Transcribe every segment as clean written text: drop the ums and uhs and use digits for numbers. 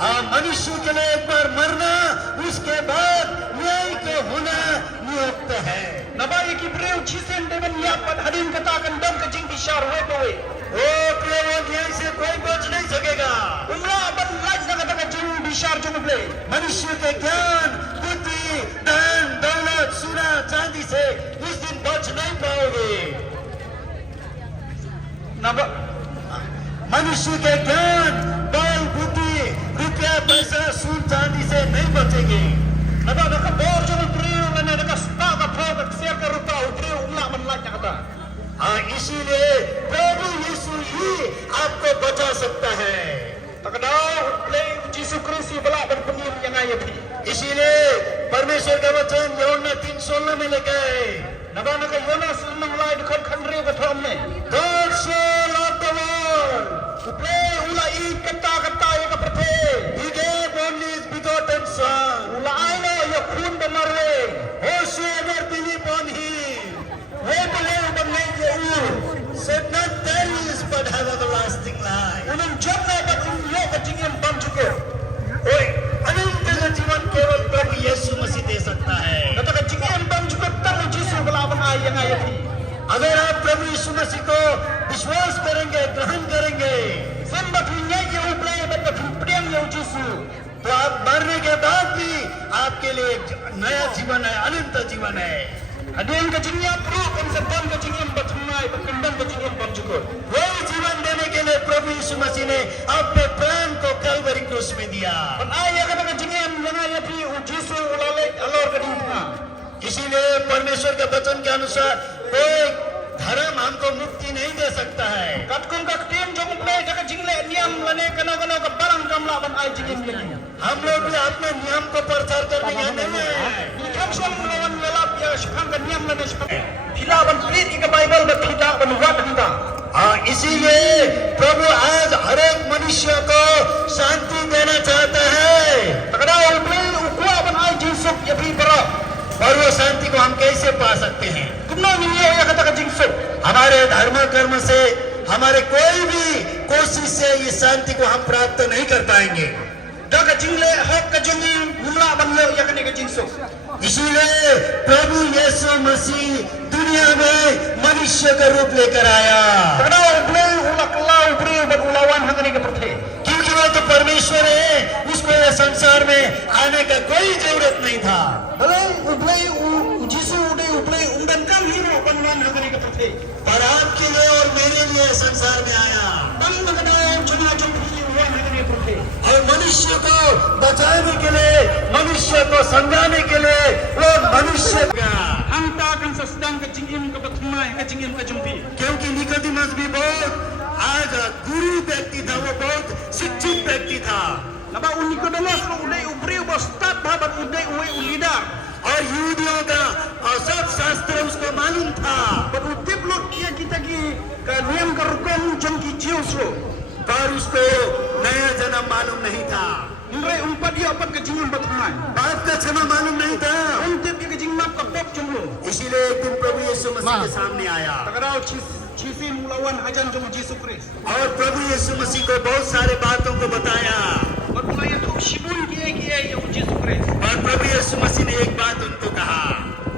मनुष्य के लिए एक बार मरना, उसके बाद न्याय को होना नियुक्त है. Nabai ki breu chisen deven ya pat hadin katakan dam ke jing bishar ho pawe. ओ प्रिय, वो न्याय से कोई बच नहीं सकेगा. Umla ban laj na katakan jing bishar jung ble. मनुष्य के ज्ञान, बुद्धि, धन, दौलत, सोना, चांदी से उस दिन बच नहीं पाओगे. Naba मनुष्य के ज्ञान, बल, बुद्धि, रुपया, पैसा, सोन, चांदी से नहीं बचेंगे. naba ka bor jung breu na ka sta ka pho ka ser ka rupa breu umla ban laj na kata. इसीलिए प्रभु यीशु ही आपको बचा सकता है. Takadau ble Jisu Kristi bala ban penim yang ay bhi. इसीलिए परमेश्वर का वचन यूहन्ना 3:16 में लिखा है. Naba na ka Yonas nang laj khon khandre ka thom ne. God so loved the world, Ble ula I kata ya ka prathe. He gave only His begotten Son. Ula ay no ya khun ban marwe. Whosoever believe on Him He believe ban ne ye u. should not perish but have everlasting life. Unang janna ban unyo ka jingin ban chuke. ओए, अनंत का जीवन केवल प्रभु यीशु मसीह दे सकता है. Kata ka jingin ban chuke tang Jisu bala ban ay yang ay bhi. अगर आप प्रभु यीशु मसीह को विश्वास करेंगे, ग्रहण करेंगे, Samba punya ye u ble ban ka priam ye Jisu. तो आप मरने के बाद भी आपके लिए एक नया जीवन है, अनंत जीवन है. Adin ka jingya pro kan sa ban ka jingin batmai ban kandan ka jingin ban chuke. वही जीवन देने के लिए प्रभु यीशु मसीह ने अपने प्राण को कलवरी क्रूस में दिया. Ban ay ya kata ka jingin yang ay bhi u Jisu ulale alor ka dingna. इसीलिए परमेश्वर के वचन के अनुसार कोई धर्म हमको मुक्ति नहीं दे सकता है. Katkun ka tim jong ble ka jingle niam lane kano ka barang kamla ban ay jingin lagi. हम लोग भी अपने नियम को प्रचार करने यहाँ नहीं आए हैं. Kam som lawan lalap ya shkam ka niam lane shkam. Phila ban plit ka Bible ba phita ban wat handa. इसीलिए प्रभु आज हर एक मनुष्य को शांति देना चाहता है. Takada ble ukwa ban ay Jisu ya bhi bara. और वो शांति को हम कैसे पा सकते हैं? Kumna niya ya kata ka Jisu. हमारे धर्म कर्म से, हमारे कोई भी कोशिश से इस शांति को हम प्राप्त नहीं कर पाएंगे. Da ka jingle hak ka jongin mula ban le ya kane ka Jisu. इसीलिए प्रभु यीशु मसीह दुनिया में मनुष्य का रूप लेकर आया. Takada ble ulak law bre ban ulawan hangane ka prathe. क्योंकि वो तो परमेश्वर है, उसको ये संसार में आने का कोई जरूरत नहीं था. Balai ble Jisu ude ble undan kan hiro ban wan hangane ka prathe. पर आपके लिए और मेरे लिए संसार में आया. Ban takada jona jong wan hangane ka prathe. और मनुष्य को बचाने के लिए, मनुष्य को समझाने के लिए वो मनुष्य का. Hanta kan sa sedang ka jingin ka batmai ka jingin ka jumpi. क्योंकि निकोदेमस भी बहुत आज गुरु व्यक्ति था, वो बहुत शिक्षित व्यक्ति था. Naba Nicodemus lo uday ubri ubostat babat uday uwe ulidar. और यहूदियों का और सब शास्त्र उसको मालूम था. Baru tip lo kia kita ki ka niam ka rukum jong ki jius lo. पर उसको नया जन्म मालूम नहीं था. Umre umpa dia apat ka jingin batmai. बाप का क्षमा मालूम नहीं था. Untip ki ka jing map ka pop jong lo. इसीलिए एक दिन प्रभु यीशु मसीह के सामने आया Tagarao chisin mulawan hajan jong Jisu Christ. और प्रभु यीशु मसीह को बहुत सारे बातों को बताया. Baru mulai tu shibun kia ye Jisu Christ. और प्रभु यीशु मसीह ने एक बात उनको कहा.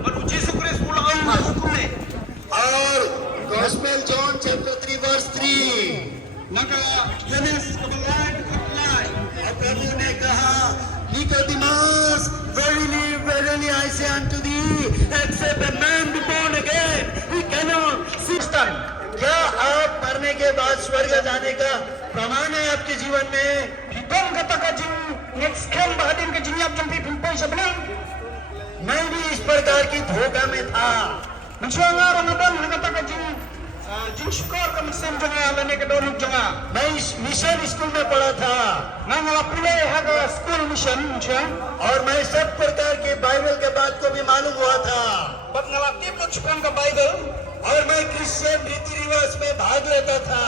Baru Jisu Christ ulawan ka hukum ne. और gospel John chapter 3 verse 3, Maka Genesis ka balai ka balai. और प्रभु ने कहा, Nicodemus, verily verily I say unto thee, except a man be born again he cannot see. क्या आप मरने के बाद स्वर्ग जाने का प्रमाण है आपके जीवन में? Hidong kata ka jing next kan bahadin ka jing yap jong pi pimpai sebenang. मैं भी इस प्रकार की धोखा में था. Mensuanga Ramadan kata ka jing syukur ka mesin jonga lane ka donuk jonga. मैं इस मिशन स्कूल में पढ़ा था Nang ala pule haga school mission mensia. और मैं सब प्रकार के बाइबल के बात को भी मालूम हुआ था. Bat ngala tip lo chupang ka Bible. और मैं क्रिश्चियन रीति रिवाज में भाग लेता था.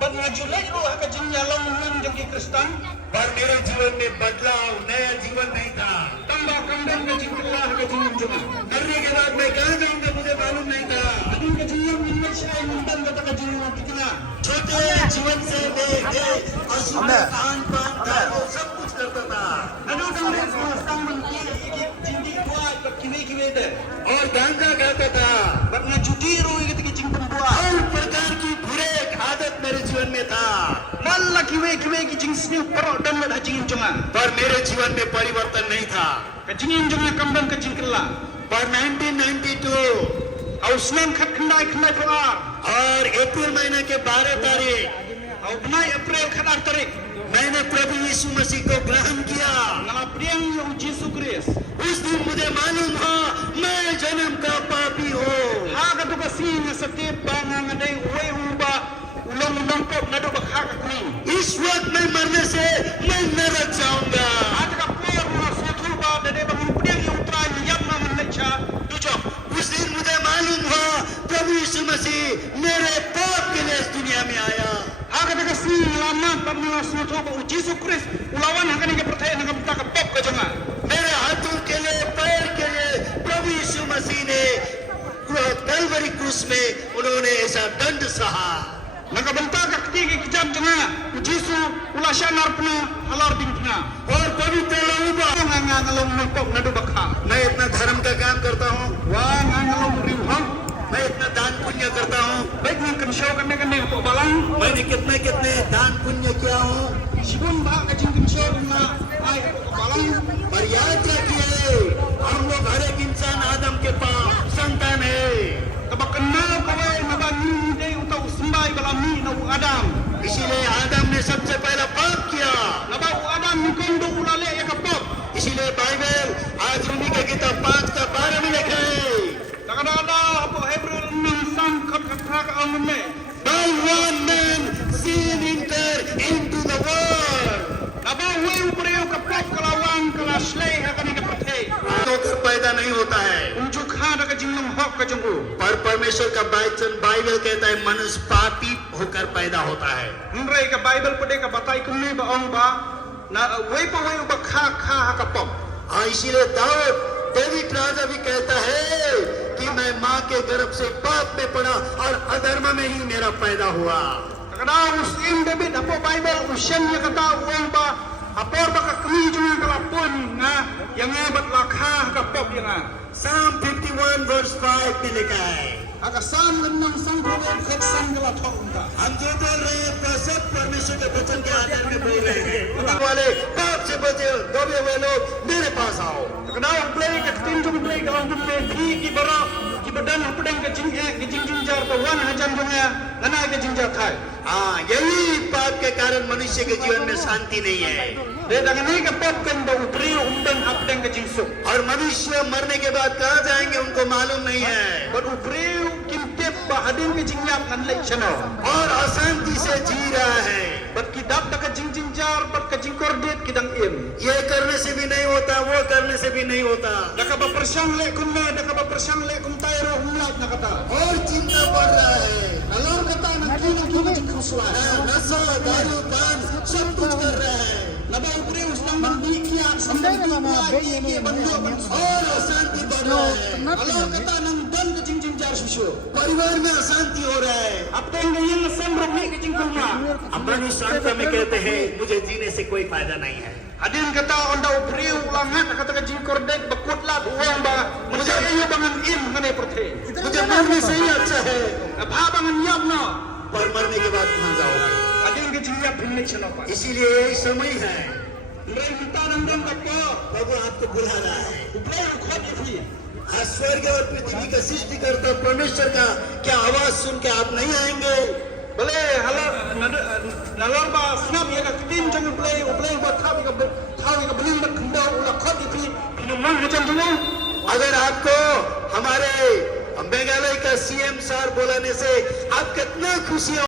Bat ngajulay lo haga jing yalong min jong ki Kristen. पर मेरे जीवन में बदलाव, नया जीवन नहीं था. Tamba kandang ka jing kala haga jing jonga. मरने के बाद मैं कहाँ जाऊंगा मुझे मालूम नहीं था. Adin ka jing yam min shay mundan kata ka jing kitina. छोटे जीवन से लेके असुर खान पान सब कुछ गांजा खाता था, Bat na judiro gitu ki jing pembuat. हर प्रकार की बुरे आदत मेरे जीवन में था, Malla kiwe ki jing sini perok dan nak jingin jongan. पर मेरे जीवन में परिवर्तन नहीं था। Ka jingin jongan kambang ka jing kela. पर 1992 Ausnan khat khandai pelar. और अप्रैल महीने के 12 तारीख Au benai April khat tarik. मैंने प्रभु यीशु मसीह को ग्रहण किया। Ngala priang yung Jesus Christ. उस दिन मुझे मालूम हुआ मैं जन्म का पापी हूँ। Ha ka tu ka sing setiap bangang adai we uba ulong kop nado ba kha ka kni. इस वक्त मैं मरने से मैं नरक जाऊंगा। Ada ka por na sotu ba dade bangun priang yung trai yam na man lecha tujo. उस दिन मुझे मालूम हुआ प्रभु यीशु मसीह मेरे पाप के लिए इस दुनिया में आया। Ha ka tu ka sing lama ba na sotu ba Jesus Christ ulawan ha ka ni ka percaya na ka ka pop ka jonga. मेरे हाथों के लिए पैर के लिए प्रभु यीशु मसीह ने कलवरी क्रूस में उन्होंने ऐसा दंड सहा। Nakabanta ka kiti ki jam jonga. Jesus ulasya narpna halar dingna. और पवित्र लहू बहा। Nga ngalong ng pop nado ba kha. मैं इतना धर्म का काम करता हूँ, Wa nga ngalong riwham. मैं इतना दान पुण्य करता हूँ, Baik ng kensyaw kami po balang. मैंने कितने कितने दान पुण्य किया हूँ। Sibun ba ka jing kensyaw na ay po balang. पर याद रखिए हम लोग हर एक इंसान आदम के पाप संतान है। Kapag kanaw kaway nabani day utaw sumbay balami na u Adam. इसीलिए आदम ने सबसे पहला पाप किया। Naba u Adam ni kondo ulale ya kapop. इसीलिए बाइबल आज रूमी का किताब 5:12 में लिखा है, Nakadada po Hebrew ng sam kapkatra ka amunne. by one man sin entered into the world। Naba uwe upreo kapop kalawang kalaslay ha kanina patay. होकर पैदा नहीं होता है, Unjuk ha na ka jinglong hok ka junggu. पर परमेश्वर का वचन Bible कहता है मनुष्य पापी होकर पैदा होता है। Nray ka Bible pade ka batay kumne ba ong ba na uwe pa uwe ba kha ha kapop. इसीलिए डेविड राजा भी कहता है कि मैं माँ के गर्भ से पाप में पड़ा और अधर्म में ही मेरा पैदा हुआ। Kadang Muslim David apo Bible usyan niya kata uang ba apor ba kakmi junga kalapon nga yang nga bat lakha kapop yang nga. Psalm 51 verse 5 में लिखा है, Akasan ng sangkong khetsan gala thonga. हम जो बोल रहे हैं वो सब परमेश्वर के वचन के आधार में बोल रहे हैं। वाले पाप से बचे दबे हुए लोग मेरे पास आओ। Kadang play ka tinjung play ka ang play ki bara ki badan hapdeng ka jing jar pa wan hajan junga nana ka jing jar thai. हाँ, यही पाप के कारण मनुष्य के जीवन में शांति नहीं है। De dangan ni ka pop kan ba upri umben hapdeng ka jing suk. और मनुष्य मरने के बाद कहाँ जाएंगे उनको मालूम नहीं है, But upri kimtep ba hadin ka jing yap nan lay chano. और अशांति से जी रहा है। Bat kidap da ka jing jar bat ka jing kordet kidang im. ये करने से भी नहीं होता, वो करने से भी नहीं होता, Daka ba persang le kumna daka ba persang le kum tayro humlat na kata. और चिंता बढ़ रहा है। Alor kata na kina jing khuswas. नशा दारू पान सब कुछ कर रहा है Naba upri uslang mandikiat sampai na mga ke bando और अशांति बढ़ रहा है। Alor kata nang don ka jing jar susu. परिवार में अशांति हो रहा है। Apteng ga yung sembro ni ka jing kumna. मनुष्य अंत में कहते हैं मुझे जीने से कोई फायदा नहीं है। Adin kata onda upri ulangat kata ka jing kordet bakut lat uang ba. Muja iyo bangan im ngane perthe. मुझे मरने से ही अच्छा है, Bha bangan yam no. पर मरने के बाद कहाँ जाओगे? Adin ka jing yap hinne chano pa. इसीलिए यही समय है, Mray minta nang dam ka प्रभु आपको बुला रहा है। upri khot ifli. आज स्वर्ग और पृथ्वी का सृष्टिकर्ता परमेश्वर का क्या आवाज सुन के आप नहीं आएंगे? Bale halar nalor ba snap ya ka tin jang play ba thawi ka benin ba khunda ula khot ifli. Pinumang hajam tumo. अगर आपको हमारे मेघालय का सीएम सर बुलाने से आप कितना खुशी